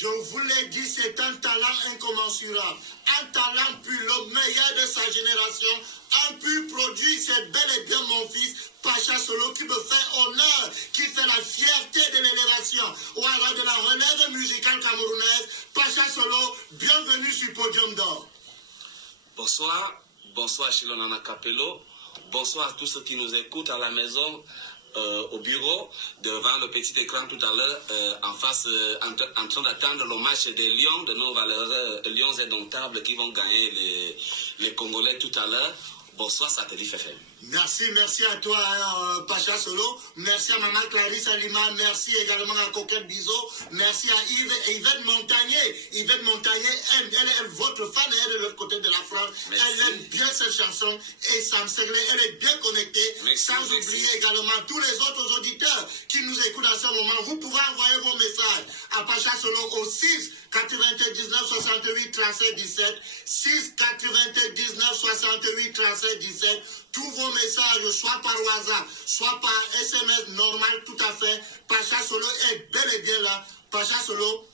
Je vous l'ai dit, c'est un talent incommensurable, un talent pur, le meilleur de sa génération, un pur produit, c'est bel et bien mon fils, Pacha Solo, qui me fait honneur, qui fait la fierté de l'élévation, ou alors de la relève musicale camerounaise. Pacha Solo, bienvenue sur Podium d'Or. Bonsoir, bonsoir Achille Onana Capello, bonsoir à tous ceux qui nous écoutent à la maison, au bureau, devant le petit écran tout à l'heure, en face, en train d'attendre le match des Lions, de nos valeureux Lions indomptables qui vont gagner les Congolais tout à l'heure. Bonsoir Satellite FM. Merci à toi Pacha Solo, merci à Maman Clarisse Alima, merci également à Coquette Bizot, merci à Yves et Yvette Montagnier. Yvette Montagnier, elle est votre fan, elle est de l'autre côté de la France, merci. Elle aime bien cette chanson et Sam Seglé, elle est bien connectée, sans oublier également tous les autres auditeurs qui nous écoutent en ce moment. Vous pouvez envoyer vos messages à Pacha Solo au 6 99 68 37 17, 6 99 68 37 17. Tous vos messages, soit par WhatsApp, soit par SMS normal, tout à fait. Pacha Solo est bel et bien là. Pacha Solo,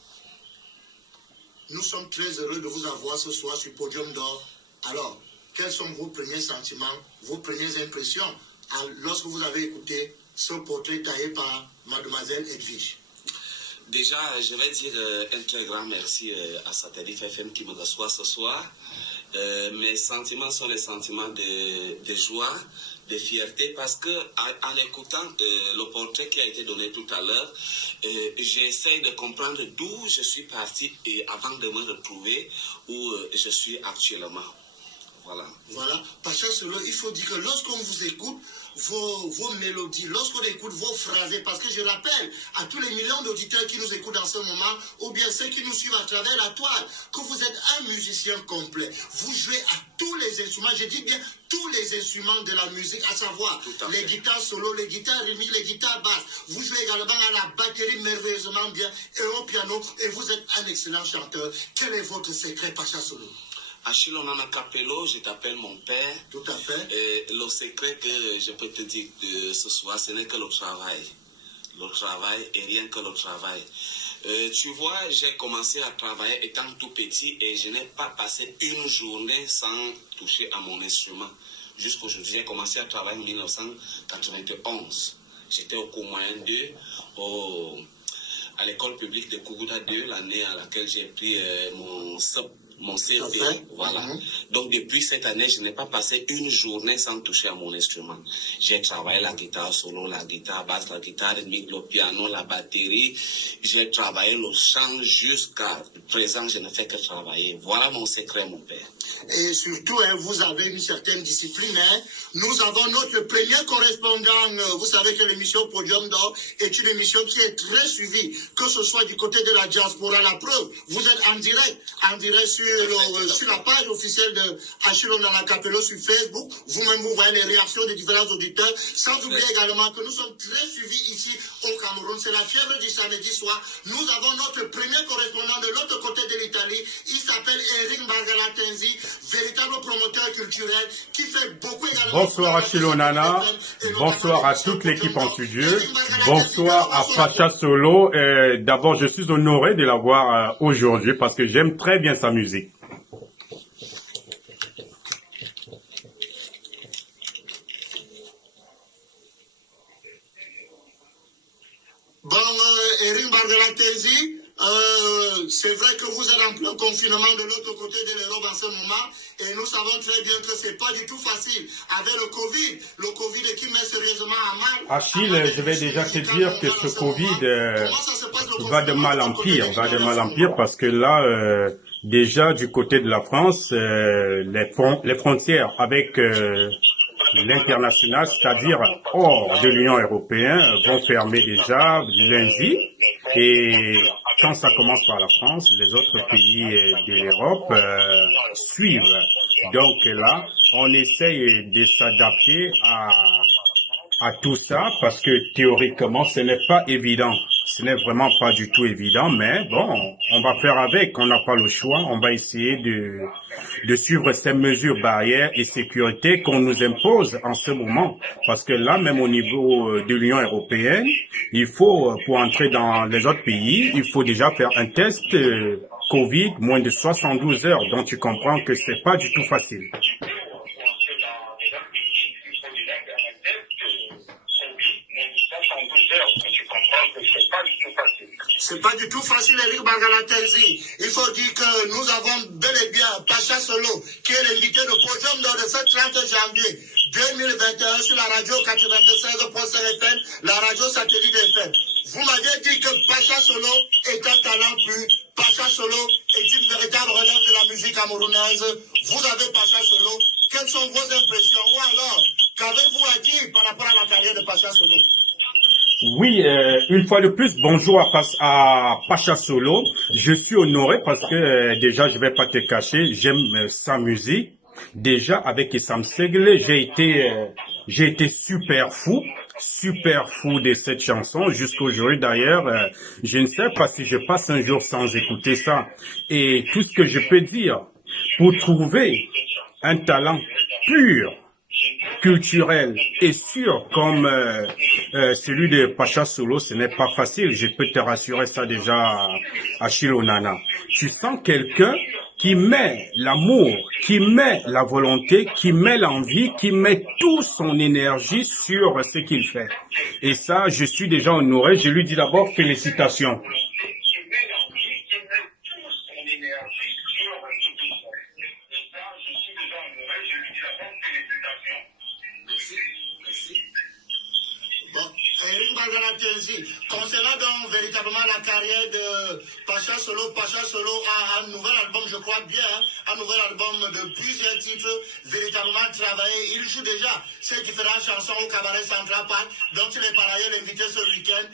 nous sommes très heureux de vous avoir ce soir sur Podium d'Or. Alors, quels sont vos premiers sentiments, vos premières impressions lorsque vous avez écouté ce portrait taillé par Mademoiselle Edwige? Déjà, je vais dire un très grand merci à Satellite FM qui me reçoit ce soir. Mes sentiments sont les sentiments de joie, de fierté, parce que en écoutant le portrait qui a été donné tout à l'heure, j'essaie de comprendre d'où je suis parti et avant de me retrouver où je suis actuellement. Voilà. Pacha Solo, il faut dire que lorsqu'on vous écoute, vos mélodies, lorsqu'on écoute vos phrases, parce que je rappelle à tous les millions d'auditeurs qui nous écoutent en ce moment, ou bien ceux qui nous suivent à travers la toile, que vous êtes un musicien complet. Vous jouez à tous les instruments, je dis bien tous les instruments de la musique, à savoir les guitares solo, les guitares rythmiques, les guitares basses. Vous jouez également à la batterie merveilleusement bien et au piano, et vous êtes un excellent chanteur. Quel est votre secret, Pacha Solo? Achille Onana Capello, je t'appelle mon père. Tout à fait. Et le secret que je peux te dire ce soir, ce n'est que le travail. Le travail et rien que le travail. Tu vois, j'ai commencé à travailler étant tout petit et je n'ai pas passé une journée sans toucher à mon instrument. Jusqu'aujourd'hui, j'ai commencé à travailler en 1991. J'étais au cours moyen 2, à l'école publique de Kourouda 2, l'année à laquelle j'ai pris mon CP, voilà. Donc depuis cette année, je n'ai pas passé une journée sans toucher à mon instrument. J'ai travaillé la guitare solo, la guitare basse, la guitare rythmique, le piano, la batterie. J'ai travaillé le chant jusqu'à présent, je ne fais que travailler. Voilà mon secret, mon père. Et surtout, vous avez une certaine discipline. Nous avons notre premier correspondant. Vous savez que l'émission Podium d'Or est une émission qui est très suivie, que ce soit du côté de la diaspora. La preuve, vous êtes en direct sur la page officielle de Achille Onana Capello sur Facebook. Vous-même, vous voyez les réactions des différents auditeurs. Sans oublier également que nous sommes très suivis ici au Cameroun. C'est la fièvre du samedi soir. Nous avons notre premier correspondant de l'autre côté de l'Italie. Il s'appelle Eric Margalatenzi, véritable promoteur culturel qui fait beaucoup également. Bonsoir Achille Onana, bonsoir à toute l'équipe en studio, bonsoir à Pacha Solo. D'abord, je suis honoré de l'avoir aujourd'hui parce que j'aime très bien sa musique. Bon, Eric Margalatenzi, c'est vrai que vous êtes en plein confinement de l'autre côté de l'Europe en ce moment, Et nous savons très bien que c'est pas du tout facile. Avec le Covid qui met sérieusement à mal. Achille, je vais déjà te dire que ce Covid va de mal en pire, parce que là, déjà du côté de la France, les frontières avec l'international, c'est-à-dire hors de l'Union européenne, vont fermer déjà lundi. Et quand ça commence par la France, les autres pays de l'Europe suivent. Donc là, on essaye de s'adapter à tout ça parce que théoriquement, ce n'est pas évident. Ce n'est vraiment pas du tout évident, mais bon, on va faire avec, on n'a pas le choix. On va essayer de suivre ces mesures barrières et sécurité qu'on nous impose en ce moment. Parce que là, même au niveau de l'Union européenne, il faut, pour entrer dans les autres pays, il faut déjà faire un test Covid moins de 72 heures. Donc tu comprends que c'est pas du tout facile. C'est pas du tout facile, Eric Bangalatenzi. Il faut dire que nous avons bel et bien Pacha Solo, qui est l'invité de podium de ce 30 janvier 2021 sur la radio 96.5 FM, la radio satellite FM. Vous m'avez dit que Pacha Solo est un talent pur. Pacha Solo est une véritable relève de la musique camerounaise. Vous avez Pacha Solo. Quelles sont vos impressions? Ou alors, qu'avez-vous à dire par rapport à la carrière de Pacha Solo? Oui, une fois de plus, bonjour à Pacha Solo. Je suis honoré parce que déjà, je vais pas te cacher, j'aime sa musique. Déjà, avec Issam Segle, j'ai été super fou de cette chanson. Jusqu'aujourd'hui, d'ailleurs, je ne sais pas si je passe un jour sans écouter ça. Et tout ce que je peux dire, pour trouver un talent pur, culturel et sûr comme celui de Pacha Solo, ce n'est pas facile. Je peux te rassurer ça déjà, Achille Onana. Tu sens quelqu'un qui met l'amour, qui met la volonté, qui met l'envie, qui met toute son énergie sur ce qu'il fait. Et ça, je suis déjà honoré. Je lui dis d'abord félicitations. Concernant donc véritablement la carrière de Pacha Solo a un nouvel album, je crois bien, un nouvel album de plusieurs titres, véritablement travaillé. Il joue déjà ces différentes chansons au Cabaret Central Park, dont il est par ailleurs l'invité ce week-end.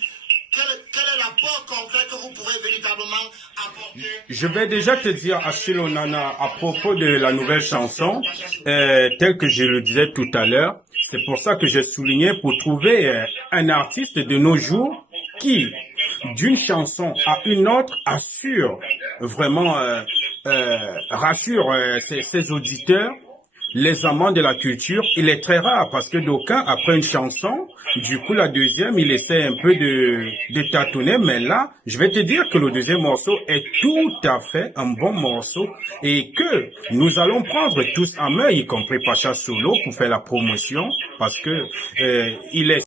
Quel est l'apport concret que vous pouvez véritablement apporter? Je vais déjà te dire, Achille Onana, à propos de la nouvelle chanson, tel que je le disais tout à l'heure, c'est pour ça que j'ai souligné pour trouver un artiste de nos jours qui, d'une chanson à une autre, assure vraiment, rassure ses auditeurs, les amants de la culture. Il est très rare parce que d'aucuns, après une chanson, du coup la deuxième, il essaie un peu de tâtonner, mais là, je vais te dire que le deuxième morceau est tout à fait un bon morceau et que nous allons prendre tous en main, y compris Pacha Solo, pour faire la promotion parce que il est